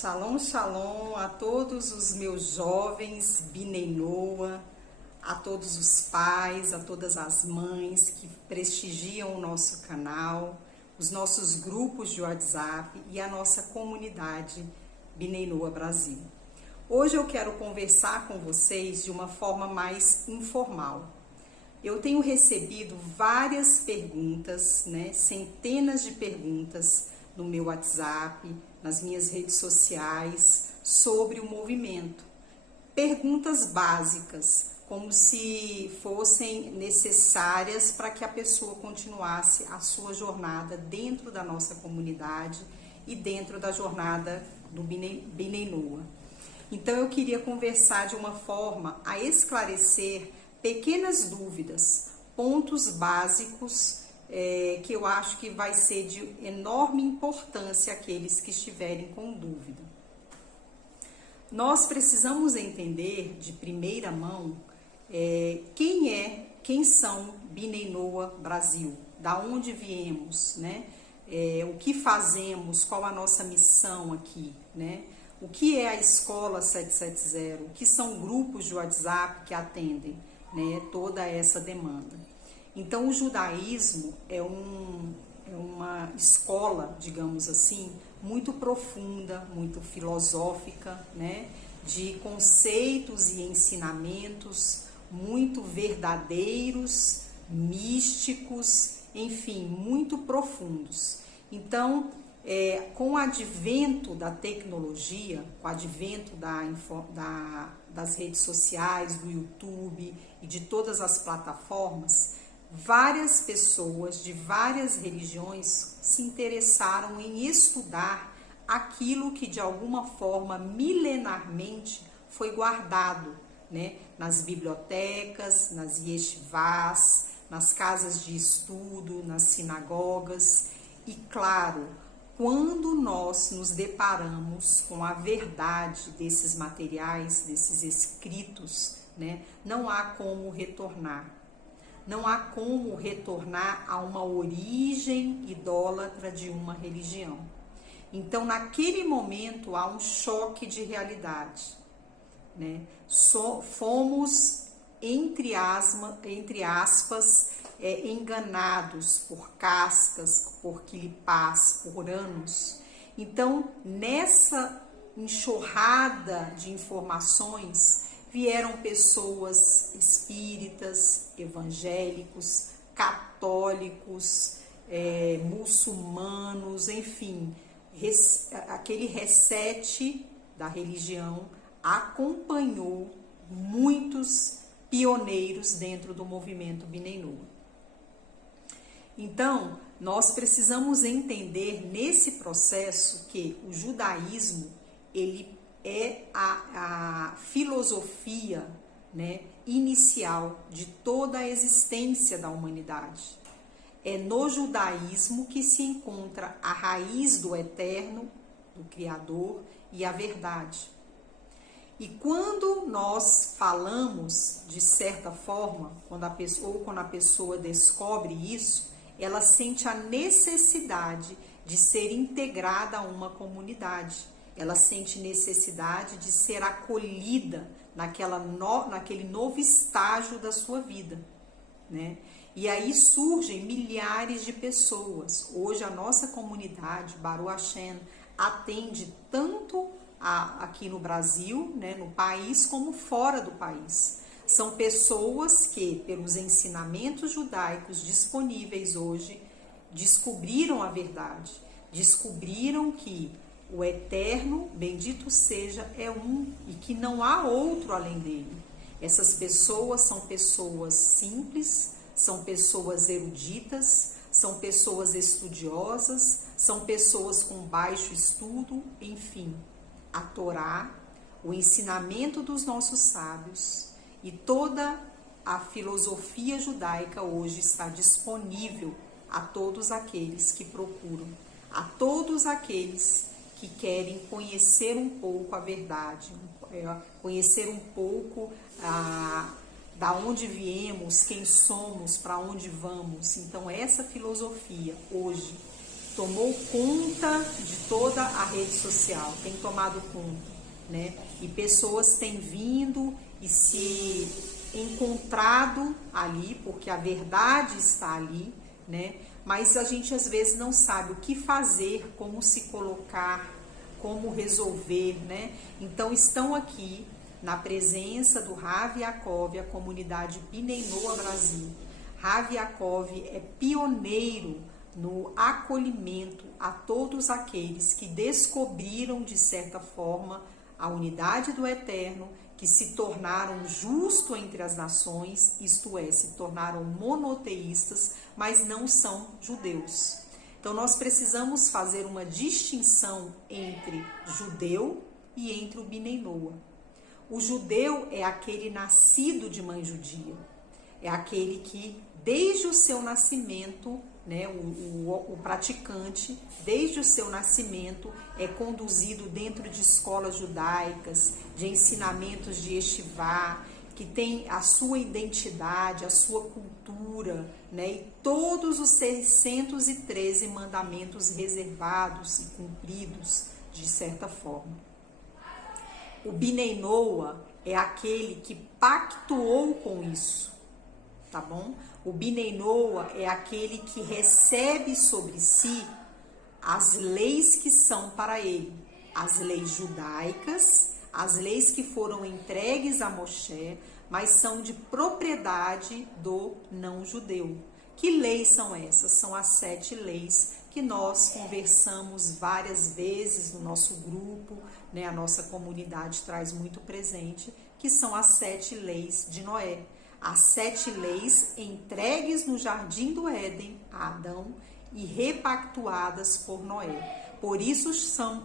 Shalom, shalom a todos os meus jovens Binei Noah, a todos os pais, a todas as mães que prestigiam o nosso canal, os nossos grupos de WhatsApp e a nossa comunidade Binei Noah Brasil. Hoje eu quero conversar com vocês de uma forma mais informal. Eu tenho recebido várias perguntas, centenas de perguntas no meu WhatsApp, nas minhas redes sociais, sobre o movimento. Perguntas básicas, como se fossem necessárias para que a pessoa continuasse a sua jornada dentro da nossa comunidade e dentro da jornada do Binei Noah. Então eu queria conversar de uma forma a esclarecer pequenas dúvidas, pontos básicos que eu acho que vai ser de enorme importância àqueles que estiverem com dúvida. Nós precisamos entender de primeira mão quem são Binei Noah Brasil, da onde viemos, o que fazemos, qual a nossa missão aqui, o que é a Escola 770, o que são grupos de WhatsApp que atendem toda essa demanda. Então, o judaísmo é uma escola, digamos assim, muito profunda, muito filosófica, de conceitos e ensinamentos muito verdadeiros, místicos, enfim, muito profundos. Então, com o advento da tecnologia, com o advento das redes sociais, do YouTube e de todas as plataformas, várias pessoas de várias religiões se interessaram em estudar aquilo que de alguma forma milenarmente foi guardado, nas bibliotecas, nas yeshivás, nas casas de estudo, nas sinagogas. E claro, quando nós nos deparamos com a verdade desses materiais, desses escritos, não há como retornar. Não há como retornar a uma origem idólatra de uma religião. Então, naquele momento, há um choque de realidade. Fomos, entre aspas, enganados por cascas, por quilipás, por anos. Então, nessa enxurrada de informações, vieram pessoas espíritas, evangélicos, católicos, muçulmanos, enfim, aquele reset da religião acompanhou muitos pioneiros dentro do movimento Binei Noah. Então, nós precisamos entender nesse processo que o judaísmo, ele é a filosofia inicial de toda a existência da humanidade. É no judaísmo que se encontra a raiz do eterno, do Criador e a verdade. E quando nós falamos, de certa forma, quando a pessoa descobre isso, ela sente a necessidade de ser integrada a uma comunidade. Ela sente necessidade de ser acolhida naquele novo estágio da sua vida, E aí surgem milhares de pessoas. Hoje a nossa comunidade, Baruch Hashem, atende tanto aqui no Brasil, no país, como fora do país. São pessoas que, pelos ensinamentos judaicos disponíveis hoje, descobriram a verdade, descobriram que o eterno, bendito seja, é um e que não há outro além dele. Essas pessoas são pessoas simples, são pessoas eruditas, são pessoas estudiosas, são pessoas com baixo estudo, enfim. A Torá, o ensinamento dos nossos sábios e toda a filosofia judaica hoje está disponível a todos aqueles que procuram, a todos aqueles que querem conhecer um pouco a verdade, conhecer um pouco da onde viemos, quem somos, para onde vamos. Então, essa filosofia hoje tomou conta de toda a rede social, tem tomado conta, né? E pessoas têm vindo e se encontrado ali, porque a verdade está ali, né? Mas a gente às vezes não sabe o que fazer, como se colocar, como resolver, né? Então estão aqui na presença do Rav Yaakov, a comunidade Bnei Noah Brasil. Rav Yaakov é pioneiro no acolhimento a todos aqueles que descobriram, de certa forma, a unidade do Eterno, que se tornaram justo entre as nações, isto é, se tornaram monoteístas, mas não são judeus. Então nós precisamos fazer uma distinção entre judeu e entre o Bnei Noah. O judeu é aquele nascido de mãe judia, é aquele que desde o seu nascimento, né, o praticante, desde o seu nascimento, é conduzido dentro de escolas judaicas, de ensinamentos de Yeshivá, que tem a sua identidade, a sua cultura, né, e todos os 613 mandamentos reservados e cumpridos de certa forma. O Bnei Noah é aquele que pactuou com isso, tá bom? O Bnei Noah é aquele que recebe sobre si as leis que são para ele, as leis judaicas, as leis que foram entregues a Moshe, mas são de propriedade do não-judeu. Que leis são essas? São as 7 leis que nós conversamos várias vezes no nosso grupo, né? A nossa comunidade traz muito presente, que são as 7 leis de Noé. As 7 leis entregues no jardim do Éden a Adão e repactuadas por Noé. Por isso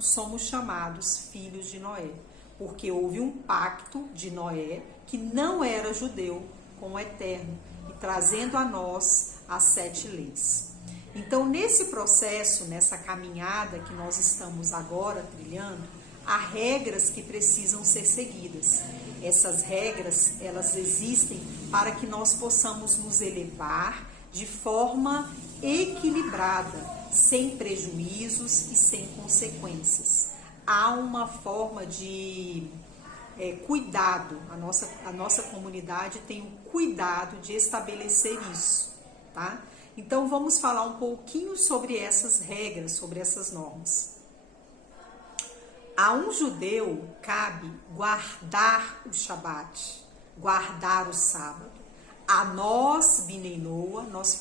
somos chamados filhos de Noé, porque houve um pacto de Noé que não era judeu com o Eterno e trazendo a nós as 7 leis. Então, nesse processo, nessa caminhada que nós estamos agora trilhando, há regras que precisam ser seguidas. Essas regras, elas existem para que nós possamos nos elevar de forma equilibrada, sem prejuízos e sem consequências. Há uma forma de cuidado, a nossa comunidade tem um cuidado de estabelecer isso, tá? Então vamos falar um pouquinho sobre essas regras, sobre essas normas. A um judeu cabe guardar o Shabat, guardar o sábado. A nós, Bnei Noah, nós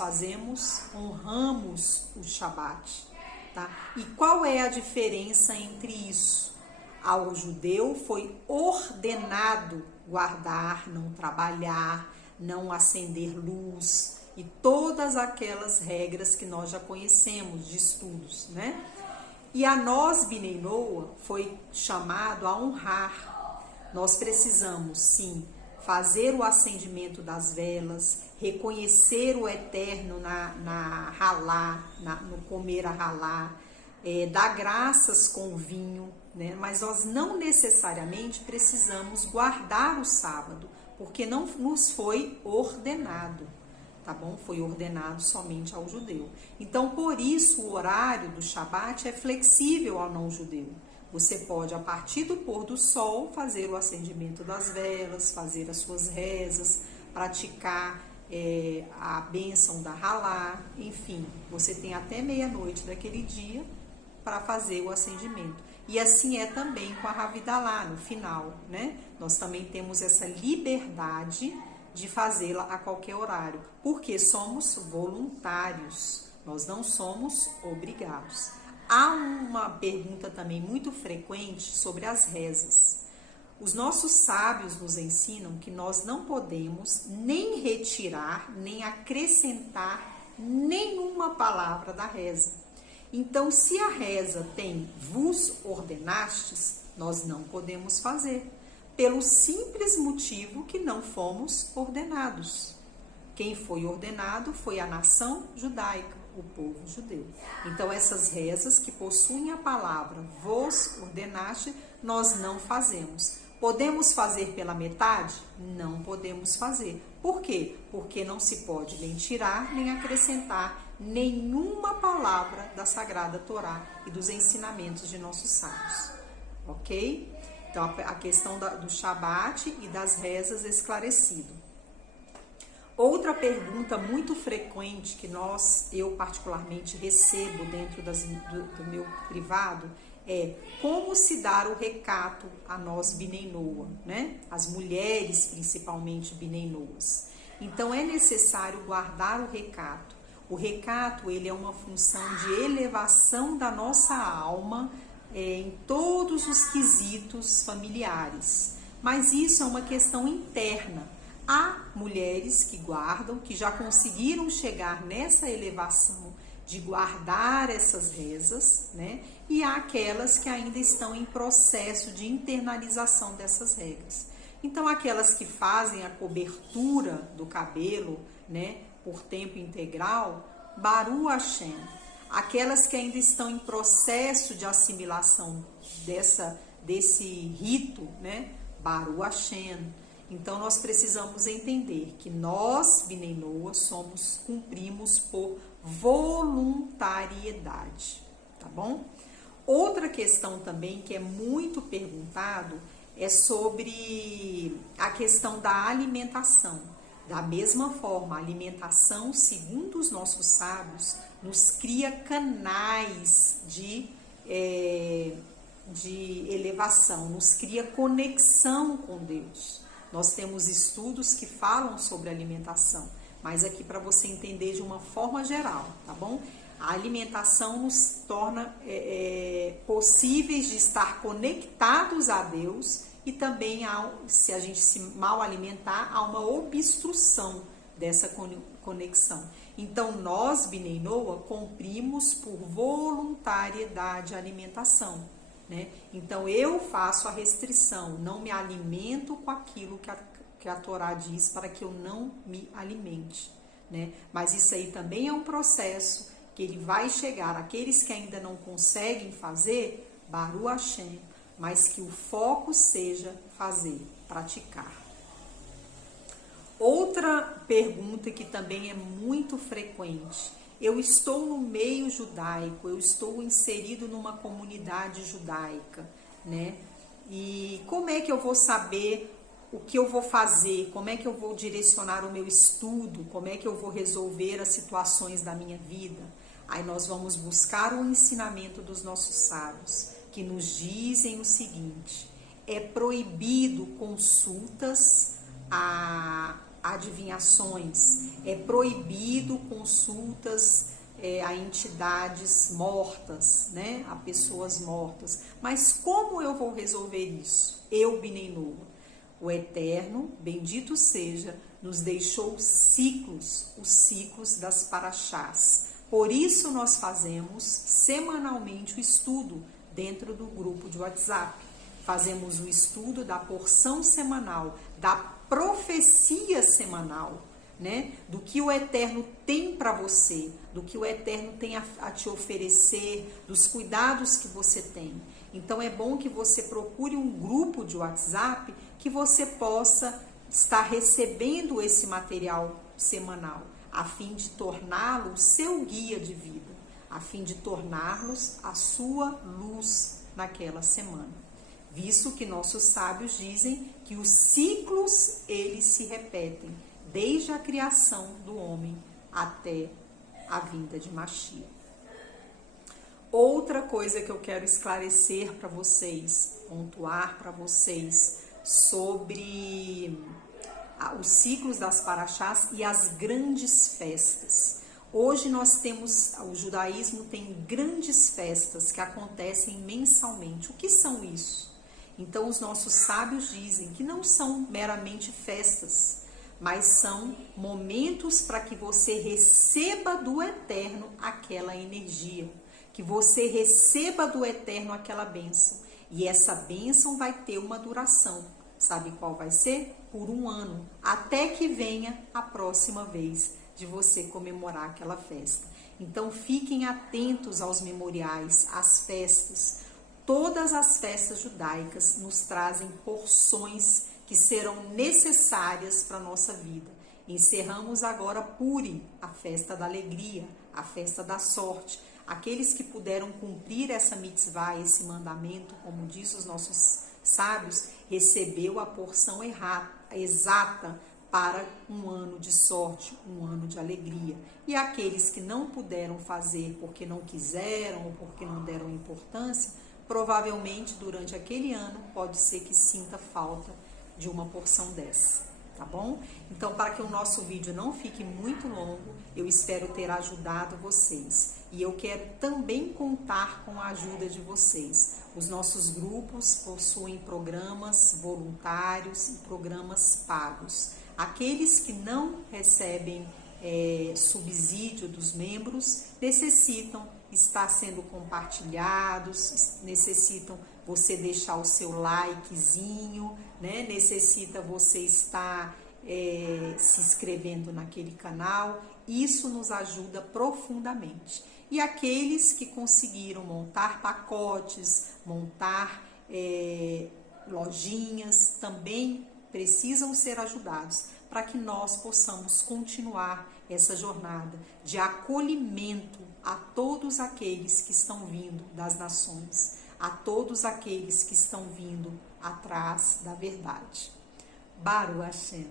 honramos o Shabat, tá? E qual é a diferença entre isso? Ao judeu foi ordenado guardar, não trabalhar, não acender luz e todas aquelas regras que nós já conhecemos de estudos, né? E a nós, Bnei Noah, foi chamado a honrar. Nós precisamos, sim, fazer o acendimento das velas, reconhecer o Eterno na halá, no comer a halá, dar graças com o vinho, né? Mas nós não necessariamente precisamos guardar o sábado, porque não nos foi ordenado. Tá bom? Foi ordenado somente ao judeu. Então, por isso, o horário do Shabat é flexível ao não-judeu. Você pode, a partir do pôr do sol, fazer o acendimento das velas, fazer as suas rezas, praticar a bênção da halá, enfim, você tem até meia-noite daquele dia para fazer o acendimento. E assim é também com a Havidalá, no final, né? Nós também temos essa liberdade de fazê-la a qualquer horário, porque somos voluntários, nós não somos obrigados. Há uma pergunta também muito frequente sobre as rezas. Os nossos sábios nos ensinam que nós não podemos nem retirar, nem acrescentar nenhuma palavra da reza. Então, se a reza tem vos ordenastes, nós não podemos fazer, pelo simples motivo que não fomos ordenados. Quem foi ordenado foi a nação judaica, o povo judeu. Então, essas rezas que possuem a palavra vos ordenaste, nós não fazemos. Podemos fazer pela metade? Não podemos fazer. Por quê? Porque não se pode nem tirar, nem acrescentar nenhuma palavra da Sagrada Torá e dos ensinamentos de nossos sábios, ok? Então, a questão do Shabat e das rezas esclarecido. Outra pergunta muito frequente que eu particularmente recebo dentro do meu privado é como se dar o recato a nós Bnei Noah, né? As mulheres principalmente Bnei Noas. Então é necessário guardar o recato. O recato, ele é uma função de elevação da nossa alma em todos os quesitos familiares. Mas isso é uma questão interna. Há mulheres que guardam, que já conseguiram chegar nessa elevação de guardar essas rezas, né? E há aquelas que ainda estão em processo de internalização dessas regras. Então, aquelas que fazem a cobertura do cabelo, né, por tempo integral, Baruch Hashem. Aquelas que ainda estão em processo de assimilação desse rito, né, Baruch Hashem. Então, nós precisamos entender que nós, Bnei Noah, cumprimos por voluntariedade, tá bom? Outra questão também que é muito perguntado é sobre a questão da alimentação. Da mesma forma, a alimentação, segundo os nossos sábios, nos cria canais de elevação, nos cria conexão com Deus. Nós temos estudos que falam sobre alimentação, mas aqui para você entender de uma forma geral, tá bom? A alimentação nos torna possíveis de estar conectados a Deus e também, se a gente se mal alimentar, há uma obstrução dessa conexão. Então, nós, Bnei Noah, cumprimos por voluntariedade a alimentação, né? Então, eu faço a restrição, não me alimento com aquilo que a Torá diz para que eu não me alimente, né? Mas isso aí também é um processo que ele vai chegar, aqueles que ainda não conseguem fazer, Baruch Hashem, mas que o foco seja fazer, praticar. Outra pergunta que também é muito frequente: eu estou no meio judaico, eu estou inserido numa comunidade judaica, né? E como é que eu vou saber o que eu vou fazer? Como é que eu vou direcionar o meu estudo? Como é que eu vou resolver as situações da minha vida? Aí nós vamos buscar o ensinamento dos nossos sábios, que nos dizem o seguinte: é proibido consultas a adivinhações, é proibido consultas a entidades mortas, né, a pessoas mortas. Mas como eu vou resolver isso? Eu, Bnei Noah, o Eterno, bendito seja, nos deixou ciclos, os ciclos das paraxás. Por isso nós fazemos semanalmente o estudo dentro do grupo de WhatsApp. Fazemos o estudo da porção semanal, da profecia semanal, né? Do que o Eterno tem para você, do que o Eterno tem a te oferecer, dos cuidados que você tem. Então é bom que você procure um grupo de WhatsApp que você possa estar recebendo esse material semanal, a fim de torná-lo o seu guia de vida, a fim de torná-los a sua luz naquela semana. Visto que nossos sábios dizem que os ciclos, eles se repetem, desde a criação do homem até a vinda de Mashiach. Outra coisa que eu quero esclarecer para vocês, pontuar para vocês, sobre os ciclos das paraxás e as grandes festas. Hoje nós temos, o judaísmo tem grandes festas que acontecem mensalmente. O que são isso? Então os nossos sábios dizem que não são meramente festas, mas são momentos para que você receba do Eterno aquela energia, que você receba do Eterno aquela bênção. E essa bênção vai ter uma duração. Sabe qual vai ser? Por 1 ano, até que venha a próxima vez de você comemorar aquela festa. Então fiquem atentos aos memoriais, às festas. Todas as festas judaicas nos trazem porções que serão necessárias para a nossa vida. Encerramos agora Purim, a festa da alegria, a festa da sorte. Aqueles que puderam cumprir essa mitzvah, esse mandamento, como diz os nossos sábios, recebeu a porção exata para um ano de sorte, um ano de alegria. E aqueles que não puderam fazer porque não quiseram ou porque não deram importância, provavelmente durante aquele ano pode ser que sinta falta de uma porção dessa, tá bom? Então, para que o nosso vídeo não fique muito longo, eu espero ter ajudado vocês. E eu quero também contar com a ajuda de vocês. Os nossos grupos possuem programas voluntários e programas pagos. Aqueles que não recebem subsídio dos membros necessitam estar sendo compartilhados, necessitam você deixar o seu likezinho, né? Necessita você estar se inscrevendo naquele canal. Isso nos ajuda profundamente. E aqueles que conseguiram montar pacotes, montar lojinhas, também precisam ser ajudados para que nós possamos continuar essa jornada de acolhimento a todos aqueles que estão vindo das nações, a todos aqueles que estão vindo atrás da verdade. Baruch Hashem.